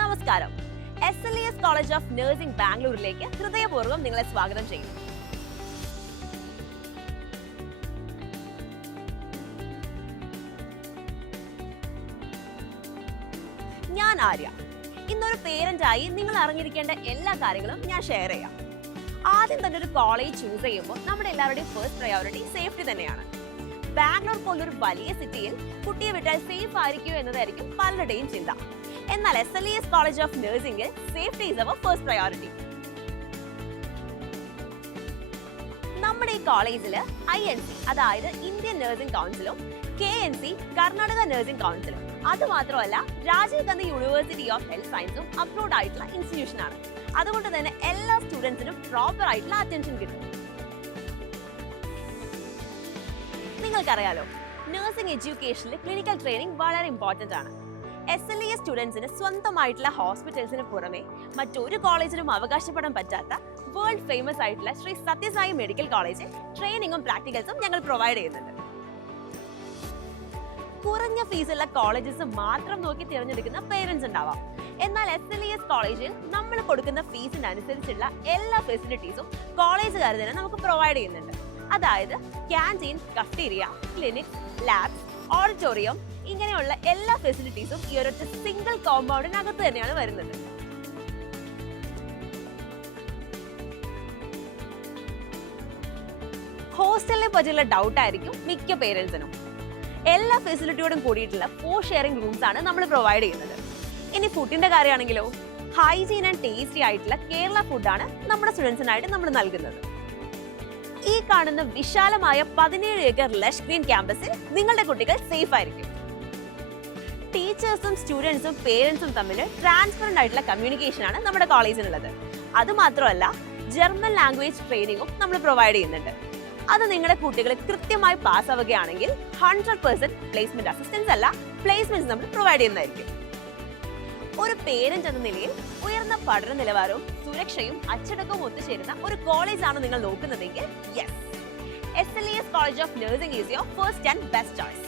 നമസ്കാരം. SLES college of nursing ബാംഗ്ലൂരിലേക്ക് ഹൃദയപൂർവ്വം നിങ്ങളെ സ്വാഗതം ചെയ്യുന്നു. ഞാൻ ആര്യ. ഇന്നൊരു പേരന്റായി നിങ്ങൾ അറിഞ്ഞിരിക്കേണ്ട എല്ലാ കാര്യങ്ങളും ഞാൻ ഷെയർ ചെയ്യാം. ആദ്യം തന്നെ ഒരു കോളേജ് ചൂസ് ചെയ്യുമ്പോൾ നമ്മുടെ എല്ലാവരുടെയും ഫസ്റ്റ് പ്രയോറിറ്റി സേഫ്റ്റി തന്നെയാണ്. ബാംഗ്ലൂർ പോലൊരു വലിയ സിറ്റിയിൽ കുട്ടിയെ വിട്ടാൽ സേഫ് ആയിരിക്കുമോ എന്നതായിരിക്കും പലരുടെയും ചിന്ത. എന്നാൽ SLES കോളേജ് ഓഫ് നഴ്സിംഗിൽ safety is our first priority. നമ്മുടെ ഈ കോളേജിൽ INC അതായത് ഇന്ത്യൻ നഴ്സിംഗ് കൗൺസിലും KNC കർണാടക നഴ്സിംഗ് കൗൺസിലും അതുമാത്രമല്ല Rajiv Gandhi university of health സയൻസും അപ്രൂവ്ഡ് ആയിട്ടുള്ള ഇൻസ്റ്റിറ്റ്യൂഷൻ ആണ്. അതുകൊണ്ട് തന്നെ എല്ലാ സ്റ്റുഡൻസിനും പ്രോപ്പർ ആയിട്ടുള്ള അറ്റൻഷൻ കിട്ടും. നിങ്ങൾക്കറിയാലോ, നഴ്സിംഗ് എഡ്യൂക്കേഷനിൽ ക്ലിനിക്കൽ ട്രെയിനിങ് വളരെ ഇമ്പോർട്ടന്റ് ആണ്. SLES സ്റ്റുഡൻസിന് സ്വന്തമായിട്ടുള്ള ഹോസ്പിറ്റൽസിന് പുറമെ മറ്റൊരു കോളേജിലും അവകാശപ്പെടാൻ പറ്റാത്ത വേൾഡ് ഫേമസ് ആയിട്ടുള്ള ശ്രീ സത്യസായി മെഡിക്കൽ കോളേജിൽ ട്രെയിനിങ്ങും പ്രാക്ടിക്കൽസും ഞങ്ങൾ പ്രൊവൈഡ് ചെയ്യുന്നുണ്ട്. കുറഞ്ഞ ഫീസുള്ള കോളേജസ് മാത്രം നോക്കി തിരഞ്ഞെടുക്കുന്ന പേരൻസ് ഉണ്ടാവാം. എന്നാൽ SLES കോളേജിൽ നമ്മൾ കൊടുക്കുന്ന ഫീസിനനുസരിച്ചുള്ള എല്ലാ ഫെസിലിറ്റീസും കോളേജുകാർ തന്നെ നമുക്ക് പ്രൊവൈഡ് ചെയ്യുന്നുണ്ട്. അതായത് canteen, cafeteria, clinic, labs, auditorium ഇങ്ങനെയുള്ള എല്ലാ ഫെസിലിറ്റീസും ഈ ഒരൊറ്റ സിംഗിൾ കോമ്പൗണ്ടിനകത്ത് തന്നെയാണ് വരുന്നത്. ഹോസ്റ്റലിനെ പറ്റിയുള്ള ഡൗട്ട് ആയിരിക്കും മിക്ക പേരൻസിനും. എല്ലാ ഫെസിലിറ്റിയോടും കൂടിയിട്ടുള്ള 4 ഷെയറിംഗ് റൂംസ് ആണ് നമ്മൾ പ്രൊവൈഡ് ചെയ്യുന്നത്. ഇനി ഫുഡിന്റെ കാര്യമാണെങ്കിലോ ഹൈജീൻ ആൻഡ് ടേസ്റ്റി ആയിട്ടുള്ള കേരള ഫുഡാണ് നമ്മുടെ സ്റ്റുഡൻസിനായിട്ട് നമ്മൾ നൽകുന്നത്. ഈ കാണുന്ന വിശാലമായ 17 ഏക്കർ ലഷ് ഗ്രീൻ ക്യാമ്പസിൽ നിങ്ങളുടെ കുട്ടികൾ സേഫ് ആയിരിക്കും. ടീച്ചേഴ്സും സ്റ്റുഡൻസും പേരൻസും തമ്മിൽ ട്രാൻസ്പെറന്റ് ആയിട്ടുള്ള കമ്മ്യൂണിക്കേഷൻ ആണ് നമ്മുടെ കോളേജിനുള്ളത്. അതുമാത്രമല്ല ജർമ്മൻ ലാംഗ്വേജ് ട്രെയിനിങ്ങും നമ്മൾ പ്രൊവൈഡ് ചെയ്യുന്നുണ്ട്. അത് നിങ്ങളുടെ കുട്ടികൾ കൃത്യമായി പാസ് ആവുകയാണെങ്കിൽ 100% പ്ലേസ്മെന്റ് അസിസ്റ്റൻസ് അല്ല, പ്ലേസ്മെന്റ്സ് നമ്മൾ പ്രൊവൈഡ് ചെയ്യുന്നതായിരിക്കും. ഒരു പേരന്റ് എന്ന നിലയിൽ ഉയർന്ന പഠന നിലവാരവും സുരക്ഷയും അച്ചടക്കവും ഒത്തുചേരുന്ന ഒരു കോളേജാണ് നിങ്ങൾ നോക്കുന്നതെങ്കിൽ yes, SLES college of nursing is your first and best choice.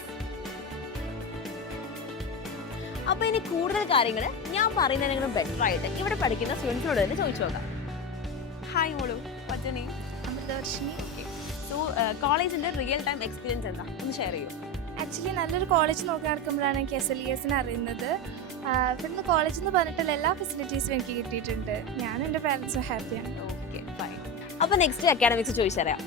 അപ്പൊ ഇനി കൂടുതൽ കാര്യങ്ങൾ ഞാൻ പറയുന്നതിനും ബെറ്റർ ആയിട്ട് ഇവിടെ പഠിക്കുന്ന സ്റ്റുഡൻസിനോട് തന്നെ ചോദിച്ചു നോക്കാം. ഹായ് മോളു, what's your name? Amruthavarshini. So കോളേജിന്റെ റിയൽ ടൈം എക്സ്പീരിയൻസ് എന്താ, ഒന്ന് ഷെയർ ചെയ്യൂ. ആക്ച്വലി നല്ലൊരു കോളേജ് നോക്കി നടക്കുമ്പോഴാണ് എനിക്ക് SLESനെ അറിയുന്നത്. ഇവിടുന്ന് കോളേജിൽ നിന്ന് പറഞ്ഞിട്ടുള്ള എല്ലാ ഫെസിലിറ്റീസും എനിക്ക് കിട്ടിയിട്ടുണ്ട്. ഞാനും എൻ്റെ പാരൻസും ഹാപ്പിയാണ്. Okay, fine. അപ്പോൾ നെക്സ്റ്റ് അക്കാഡമിക്സ് ചോദിച്ചറിയാം.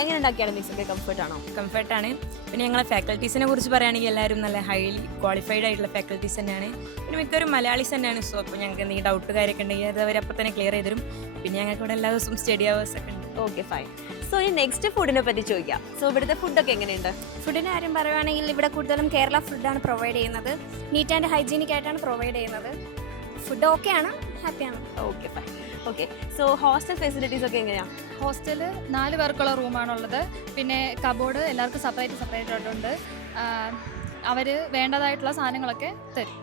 എങ്ങനെയുണ്ട് അക്കാഡമിക്സ് ഒക്കെ? കംഫർട്ടാണോ? കംഫർട്ടാണ്. പിന്നെ ഞങ്ങളെ ഫാക്കൽറ്റീസിനെ കുറിച്ച് പറയുകയാണെങ്കിൽ എല്ലാവരും നല്ല ഹൈലി ക്വാളിഫൈഡ് ആയിട്ടുള്ള ഫാക്കൽറ്റീസ് തന്നെയാണ്. പിന്നെ മിക്കവരും മലയാളീസ് തന്നെയാണ്. സോ അപ്പോൾ ഞങ്ങൾക്ക് എന്തെങ്കിലും ഡൗട്ട് കാര്യമൊക്കെ ഉണ്ടെങ്കിൽ അത് അവരപ്പോൾ തന്നെ ക്ലിയർ ചെയ്ത് തരും. പിന്നെ ഞങ്ങൾക്ക് ഇവിടെ എല്ലാ ദിവസവും സ്റ്റഡി അവേഴ്സ് ഒക്കെ ഉണ്ട്. Okay, fine. സോ ഈ നെക്സ്റ്റ് ഫുഡിനെ പറ്റി ചോദിക്കാം. സോ ഇവിടുത്തെ ഫുഡൊക്കെ എങ്ങനെയുണ്ട്? ഫുഡിൻ്റെ കാര്യം പറയുകയാണെങ്കിൽ ഇവിടെ കൂടുതലും കേരള ഫുഡാണ് പ്രൊവൈഡ് ചെയ്യുന്നത്. നീറ്റ് ആൻഡ് ഹൈജീനിക് ആയിട്ടാണ് പ്രൊവൈഡ് ചെയ്യുന്നത്. ഫുഡ് ഓക്കെയാണ്, ഹാപ്പിയാണ്. Okay, fine. Okay, so hostel facilities ഒക്കെ എങ്ങനെയാണ്? ഹോസ്റ്റല് 4 പേർക്കുള്ള റൂമാണുള്ളത്. പിന്നെ കബോർഡ് എല്ലാവർക്കും സെപ്പറേറ്റ് ആയിട്ടുണ്ട്. അവർ വേണ്ടതായിട്ടുള്ള സാധനങ്ങളൊക്കെ തരും.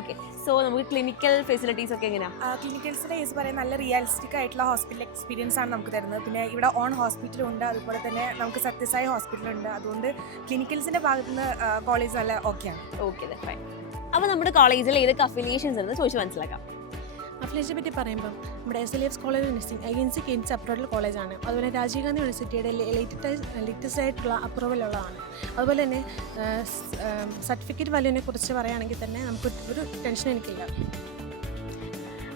ഓക്കെ, സോ നമുക്ക് ക്ലിനിക്കൽ ഫെസിലിറ്റീസ് ഒക്കെ എങ്ങനെയാണ്? ക്ലിനിക്കൽസിൻ്റെ കേസ് പറയാൻ നല്ല റിയലിസ്റ്റിക് ആയിട്ടുള്ള ഹോസ്പിറ്റൽ എക്സ്പീരിയൻസ് ആണ് നമുക്ക് തരുന്നത്. പിന്നെ ഇവിടെ ഓൺ ഹോസ്പിറ്റലുണ്ട്, അതുപോലെ തന്നെ നമുക്ക് സത്യസായി ഹോസ്പിറ്റലുണ്ട്. അതുകൊണ്ട് ക്ലിനിക്കൽസിൻ്റെ ഭാഗത്ത് നിന്ന് കോളേജ് നല്ല ഓക്കെയാണ്. Okay, fine. അപ്പോൾ നമ്മുടെ കോളേജിൽ ഏതൊക്കെ അഫിലിയേഷൻസ് ഉണ്ടെന്ന് ചോദിച്ച് മനസ്സിലാക്കാം. അഫിലിയേഷനെ പറ്റി പറയുമ്പം നമ്മുടെ SLES college of nursing INC KNC approval കോളേജാണ്. അതുപോലെ രാജീവ് ഗാന്ധി യൂണിവേഴ്സിറ്റിയുടെ ലേറ്റസ്റ്റ് ആയിട്ടുള്ള അപ്രൂവൽ ഉള്ളതാണ്. അതുപോലെ തന്നെ സർട്ടിഫിക്കറ്റ് വാല്യൂവിനെ കുറിച്ച് പറയുകയാണെങ്കിൽ തന്നെ നമുക്ക് ഒരു ടെൻഷൻ എനിക്കില്ല.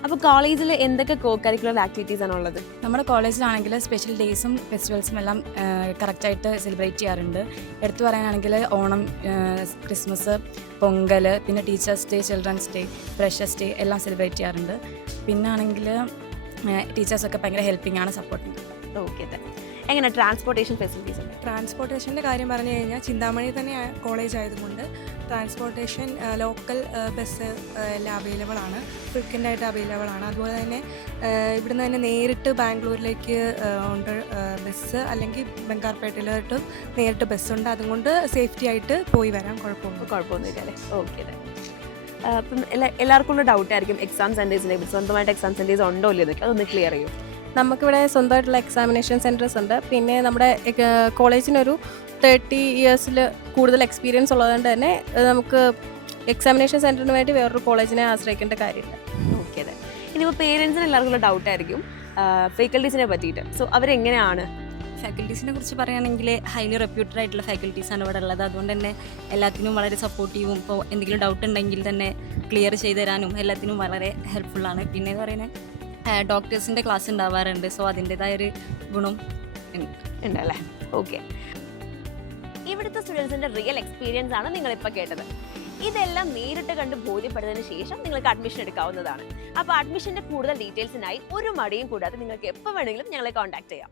അപ്പോൾ കോളേജിൽ എന്തൊക്കെ കോ കരിക്കുലർ ആക്ടിവിറ്റീസ് ആണുള്ളത്? നമ്മുടെ കോളേജിലാണെങ്കിൽ സ്പെഷ്യൽ ഡേയ്സും ഫെസ്റ്റിവൽസും എല്ലാം കറക്റ്റായിട്ട് സെലിബ്രേറ്റ് ചെയ്യാറുണ്ട്. എടുത്തു പറയാനാണെങ്കിൽ ഓണം, ക്രിസ്മസ്, പൊങ്കൽ, പിന്നെ teachers day, children's day, freshers day എല്ലാം സെലിബ്രേറ്റ് ചെയ്യാറുണ്ട്. പിന്നെ ആണെങ്കിൽ ടീച്ചേഴ്സൊക്കെ ഭയങ്കര ഹെൽപ്പിംഗ് ആണ്, സപ്പോർട്ടിങ്. ഓക്കെ, എങ്ങനെ ട്രാൻസ്പോർട്ടേഷൻ ഫെസിലിറ്റീസ് ഉണ്ട്? ട്രാൻസ്പോർട്ടേഷൻ്റെ കാര്യം പറഞ്ഞു കഴിഞ്ഞാൽ ചിന്താമണി തന്നെ കോളേജ് ആയതുകൊണ്ട് ട്രാൻസ്പോർട്ടേഷൻ ലോക്കൽ ബസ് എല്ലാം അവൈലബിൾ ആണ്, ഫ്രീക്വൻ്റ് ആയിട്ട് അവൈലബിൾ ആണ്. അതുപോലെ തന്നെ ഇവിടുന്ന് തന്നെ നേരിട്ട് ബാംഗ്ലൂരിലേക്ക് ഉണ്ട് ബസ്, അല്ലെങ്കിൽ ബംഗാർപേട്ടയിലോട്ട് നേരിട്ട് ബസ്സുണ്ട്. അതുകൊണ്ട് സേഫ്റ്റി ആയിട്ട് പോയി വരാൻ കുഴപ്പമൊന്നുമില്ല അല്ലേ? ഓക്കെ. അപ്പം എല്ലാവർക്കും ഉള്ള ഡൗട്ടായിരിക്കും എക്സാം സെൻറ്റേഴ്സിനെ പറ്റി. സ്വന്തമായിട്ട് എക്സാം സെൻറ്റേഴ്സ് ഉണ്ടോ ഇല്ലയോ എന്നൊക്കെ അതൊന്ന് ക്ലിയർ ചെയ്യും. നമുക്കിവിടെ സ്വന്തമായിട്ടുള്ള എക്സാമിനേഷൻ സെൻറ്റേഴ്സ് ഉണ്ട്. പിന്നെ നമ്മുടെ കോളേജിനൊരു 30 ഇയേഴ്സിൽ കൂടുതൽ എക്സ്പീരിയൻസ് ഉള്ളതുകൊണ്ട് തന്നെ നമുക്ക് എക്സാമിനേഷൻ സെൻറ്ററിന് വേണ്ടി വേറൊരു കോളേജിനെ ആശ്രയിക്കേണ്ട കാര്യമില്ല. ഓക്കെ അതെ. ഇനിയിപ്പോൾ പേരൻസിന് എല്ലാവർക്കും ഡൗട്ട് ആയിരിക്കും ഫാക്കൽറ്റീസിനെ പറ്റിയിട്ട്. സോ അവരെങ്ങനെയാണ്? ഫാക്കൽറ്റീസിനെ കുറിച്ച് പറയുകയാണെങ്കിൽ ഹൈലി റെപ്യൂട്ടഡ് ആയിട്ടുള്ള ഫാക്കൽറ്റീസാണ് ഇവിടെ ഉള്ളത്. അതുകൊണ്ട് തന്നെ എല്ലാത്തിനും വളരെ സപ്പോർട്ടീവും, ഇപ്പോൾ എന്തെങ്കിലും ഡൗട്ട് ഉണ്ടെങ്കിൽ തന്നെ ക്ലിയർ ചെയ്ത് തരാനും എല്ലാത്തിനും വളരെ ഹെൽപ്ഫുള്ളാണ്. പിന്നെ എന്ന് പറയുന്നത് ഡോക്ടേഴ്സിൻ്റെ ക്ലാസ് ഉണ്ടാവാറുണ്ട്. സോ അതിൻ്റെതായൊരു ഗുണം ഉണ്ടല്ലേ? ഓക്കെ. ഇവിടുത്തെ സ്റ്റുഡൻസിൻ്റെ റിയൽ എക്സ്പീരിയൻസ് ആണ് നിങ്ങളിപ്പോൾ കേട്ടത്. ഇതെല്ലാം നേരിട്ട് കണ്ട് ബോധ്യപ്പെട്ടതിന് ശേഷം നിങ്ങൾക്ക് അഡ്മിഷൻ എടുക്കാവുന്നതാണ്. അപ്പോൾ അഡ്മിഷൻ്റെ കൂടുതൽ ഡീറ്റെയിൽസിനായി ഒരു മടിയും കൂടാതെ നിങ്ങൾക്ക് എപ്പോൾ വേണമെങ്കിലും ഞങ്ങളെ കോൺടാക്ട് ചെയ്യാം.